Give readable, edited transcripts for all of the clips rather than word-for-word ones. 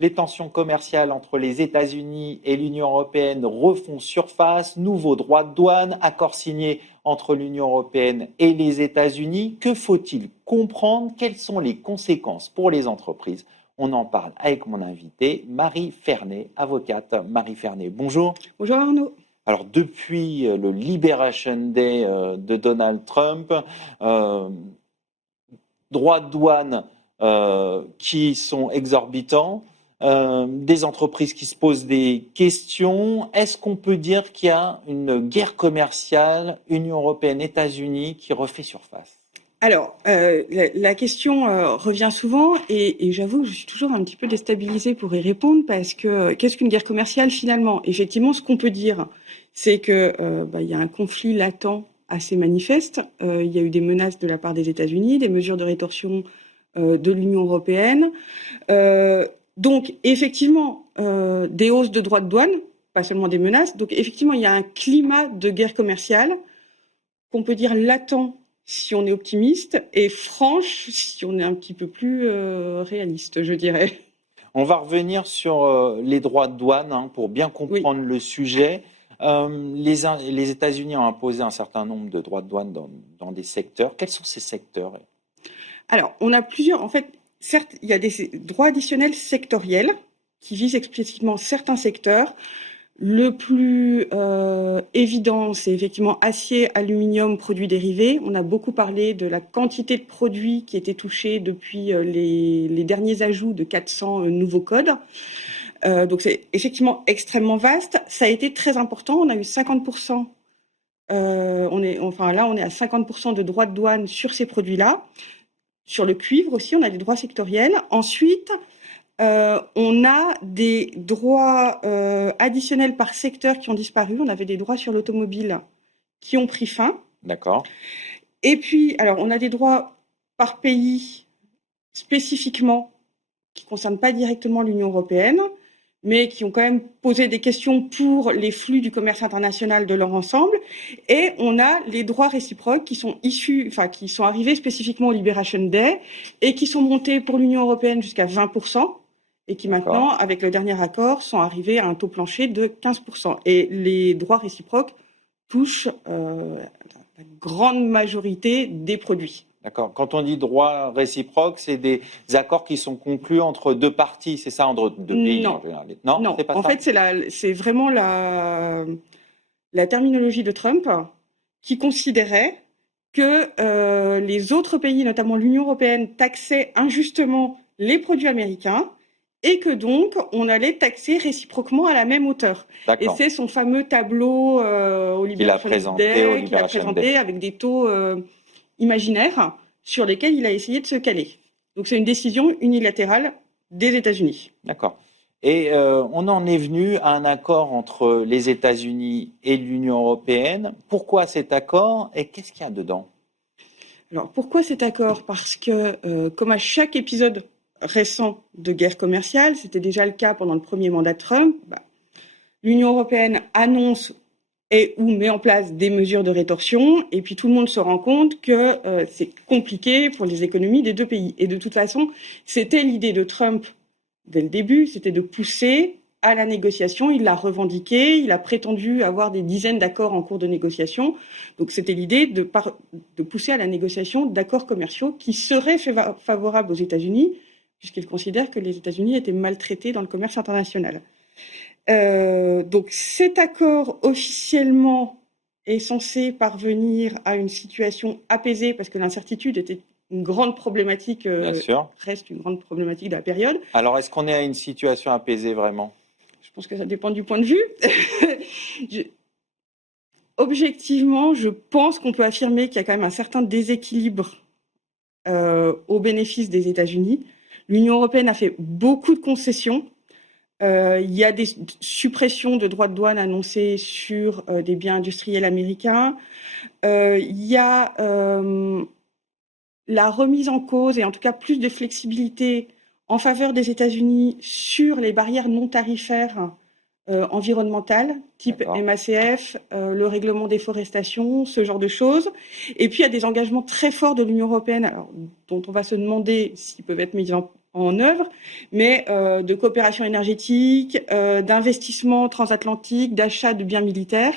Les tensions commerciales entre les États-Unis et l'Union européenne refont surface. Nouveau droit de douane, accord signé entre l'Union européenne et les États-Unis. Que faut-il comprendre? Quelles sont les conséquences pour les entreprises? On en parle avec mon invitée, Marie Fernet, avocate. Marie Fernet, bonjour. Bonjour Arnaud. Alors, depuis le Liberation Day de Donald Trump, droits de douane qui sont exorbitants, des entreprises qui se posent des questions. Est-ce qu'on peut dire qu'il y a une guerre commerciale Union européenne-États-Unis qui refait surface? Alors, la question revient souvent et j'avoue que je suis toujours un petit peu déstabilisée pour y répondre parce que qu'est-ce qu'une guerre commerciale finalement? Effectivement, ce qu'on peut dire, c'est que il y a un conflit latent assez manifeste. Il y a eu des menaces de la part des États-Unis, des mesures de rétorsion de l'Union européenne. Donc, effectivement, des hausses de droits de douane, pas seulement des menaces. Donc, effectivement, il y a un climat de guerre commerciale qu'on peut dire latent si on est optimiste et franche si on est un petit peu plus réaliste, je dirais. On va revenir sur les droits de douane pour bien comprendre le sujet. Les États-Unis ont imposé un certain nombre de droits de douane dans des secteurs. Quels sont ces secteurs? Alors, on a plusieurs. En fait, certes, il y a des droits additionnels sectoriels qui visent explicitement certains secteurs. Le plus évident, c'est effectivement acier, aluminium, produits dérivés. On a beaucoup parlé de la quantité de produits qui étaient touchés depuis les derniers ajouts de 400 nouveaux codes. Donc c'est effectivement extrêmement vaste. Ça a été très important. On a eu 50%. On est à 50% de droits de douane sur ces produits-là. Sur le cuivre aussi, on a des droits sectoriels. Ensuite, on a des droits additionnels par secteur qui ont disparu. On avait des droits sur l'automobile qui ont pris fin. D'accord. Et puis, alors, on a des droits par pays spécifiquement qui ne concernent pas directement l'Union européenne, mais qui ont quand même posé des questions pour les flux du commerce international de leur ensemble. Et on a les droits réciproques qui sont qui sont arrivés spécifiquement au Liberation Day et qui sont montés pour l'Union européenne jusqu'à 20%. Et qui maintenant, avec le dernier accord, sont arrivés à un taux plancher de 15%. Et les droits réciproques touchent la grande majorité des produits. D'accord. Quand on dit droits réciproques, c'est des accords qui sont conclus entre deux parties, c'est ça, entre deux pays en général? Non, c'est pas en ça. fait, c'est vraiment la terminologie de Trump qui considérait que les autres pays, notamment l'Union européenne, taxaient injustement les produits américains et que donc on allait taxer réciproquement à la même hauteur. Et c'est son fameux tableau au Liberation Day qu'il a présenté avec des taux imaginaires sur lesquels il a essayé de se caler. Donc c'est une décision unilatérale des États-Unis. D'accord. Et on en est venu à un accord entre les États-Unis et l'Union européenne. Pourquoi cet accord et qu'est-ce qu'il y a dedans? Alors pourquoi cet accord? Parce que comme à chaque épisode récent de guerre commerciale, c'était déjà le cas pendant le premier mandat de Trump, l'Union européenne annonce ou met en place des mesures de rétorsion, et puis tout le monde se rend compte que c'est compliqué pour les économies des deux pays. Et de toute façon, c'était l'idée de Trump dès le début, c'était de pousser à la négociation. Il l'a revendiqué, il a prétendu avoir des dizaines d'accords en cours de négociation. Donc c'était l'idée de pousser à la négociation d'accords commerciaux qui seraient favorables aux États-Unis, puisqu'il considère que les États-Unis étaient maltraités dans le commerce international. Donc cet accord officiellement est censé parvenir à une situation apaisée parce que l'incertitude était une grande problématique, reste une grande problématique de la période. Alors est-ce qu'on est à une situation apaisée vraiment? Je pense que ça dépend du point de vue. Objectivement, je pense qu'on peut affirmer qu'il y a quand même un certain déséquilibre au bénéfice des États-Unis. L'Union européenne a fait beaucoup de concessions. Il y a des suppressions de droits de douane annoncées sur des biens industriels américains. Il y a la remise en cause et en tout cas plus de flexibilité en faveur des États-Unis sur les barrières non tarifaires environnementales, type MACF, le règlement déforestation, ce genre de choses. Et puis il y a des engagements très forts de l'Union européenne, dont on va se demander s'ils peuvent être mis en œuvre, mais de coopération énergétique, d'investissement transatlantique, d'achat de biens militaires.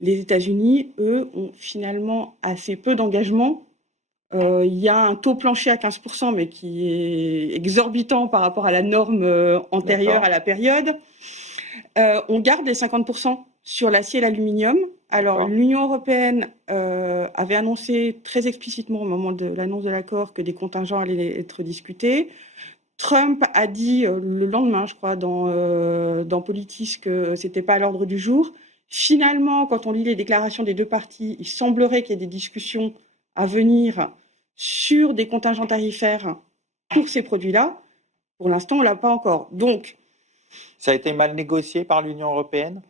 Les États-Unis, eux, ont finalement assez peu d'engagement. Il y a un taux plancher à 15%, mais qui est exorbitant par rapport à la norme antérieure à la période. On garde les 50% sur l'acier et l'aluminium. Alors, l'Union européenne avait annoncé très explicitement au moment de l'annonce de l'accord que des contingents allaient être discutés. Trump a dit le lendemain, je crois, dans Politis que c'était pas à l'ordre du jour. Finalement, quand on lit les déclarations des deux parties, il semblerait qu'il y ait des discussions à venir sur des contingents tarifaires pour ces produits-là. Pour l'instant, on l'a pas encore. Donc, ça a été mal négocié par l'Union européenne ?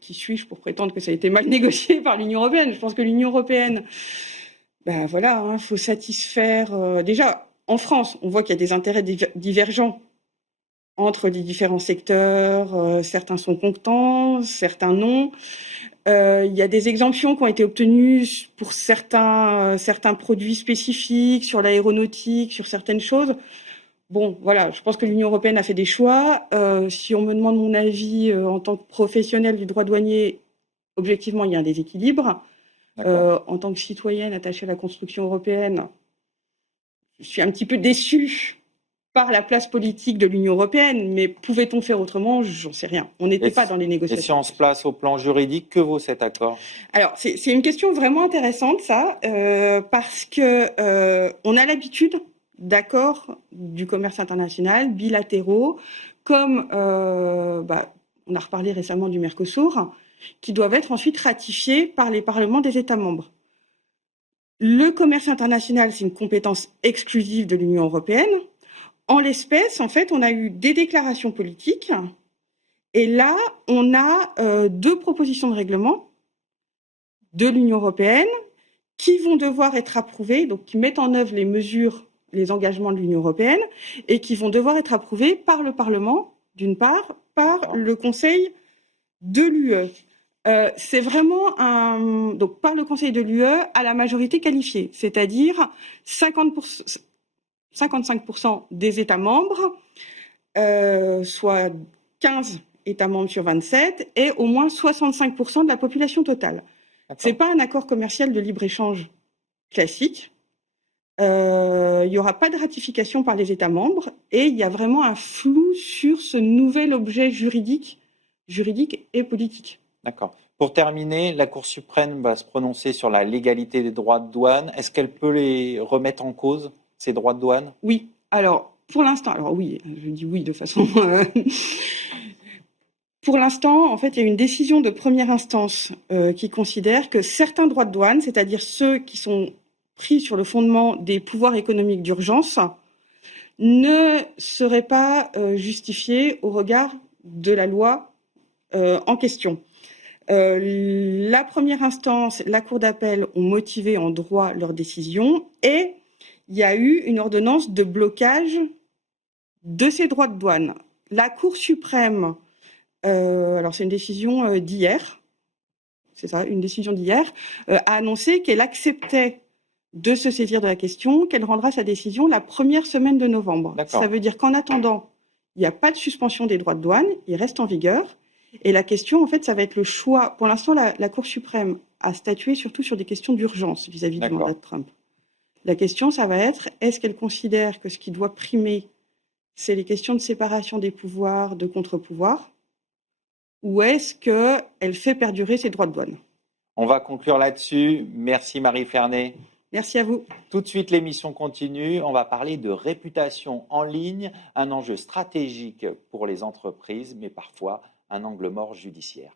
Qui suis-je pour prétendre que ça a été mal négocié par l'Union européenne ? Je pense que l'Union européenne, ben voilà, faut satisfaire. Déjà, en France, on voit qu'il y a des intérêts divergents entre les différents secteurs. Certains sont contents, certains non. Il y a des exemptions qui ont été obtenues pour certains produits spécifiques, sur l'aéronautique, sur certaines choses. Bon, voilà, je pense que l'Union européenne a fait des choix. Si on me demande mon avis en tant que professionnel du droit douanier, objectivement, il y a un déséquilibre. En tant que citoyenne attachée à la construction européenne, je suis un petit peu déçue par la place politique de l'Union européenne, mais pouvait-on faire autrement ? J'en sais rien. On n'était pas dans les négociations. Et si on se place au plan juridique, que vaut cet accord ? Alors, c'est une question vraiment intéressante, ça, parce que on a l'habitude d'accords du commerce international, bilatéraux, comme on a reparlé récemment du Mercosur, qui doivent être ensuite ratifiés par les parlements des États membres. Le commerce international, c'est une compétence exclusive de l'Union européenne. En l'espèce, en fait, on a eu des déclarations politiques, et là, on a deux propositions de règlement de l'Union européenne qui vont devoir être approuvées, donc qui mettent en œuvre les mesures, les engagements de l'Union européenne, et qui vont devoir être approuvés par le Parlement, d'une part, par le Conseil de l'UE. C'est vraiment donc par le Conseil de l'UE à la majorité qualifiée, c'est-à-dire 55% des États membres, soit 15 États membres sur 27, et au moins 65% de la population totale. C'est pas un accord commercial de libre-échange classique. Il y aura pas de ratification par les États membres, et il y a vraiment un flou sur ce nouvel objet juridique et politique. D'accord. Pour terminer, la Cour suprême va se prononcer sur la légalité des droits de douane. Est-ce qu'elle peut les remettre en cause, ces droits de douane ? Oui. Alors, pour l'instant, oui, je dis oui de façon... Pour l'instant, en fait, il y a une décision de première instance qui considère que certains droits de douane, c'est-à-dire ceux qui sont pris sur le fondement des pouvoirs économiques d'urgence, ne seraient pas justifiés au regard de la loi en question. La première instance, la Cour d'appel ont motivé en droit leur décision, et il y a eu une ordonnance de blocage de ces droits de douane. La Cour suprême, alors c'est une décision d'hier, c'est ça, une décision d'hier, a annoncé qu'elle acceptait de se saisir de la question, qu'elle rendra sa décision la première semaine de novembre. Ça veut dire qu'en attendant, il n'y a pas de suspension des droits de douane, ils restent en vigueur. Et la question, en fait, ça va être le choix. Pour l'instant, la Cour suprême a statué surtout sur des questions d'urgence vis-à-vis du mandat de Trump. La question, ça va être, est-ce qu'elle considère que ce qui doit primer, c'est les questions de séparation des pouvoirs, de contre-pouvoirs, ou est-ce qu'elle fait perdurer ses droits de douane ? On va conclure là-dessus. Merci Marie Fernet. Merci à vous. Tout de suite, l'émission continue. On va parler de réputation en ligne, un enjeu stratégique pour les entreprises, mais parfois un angle mort judiciaire.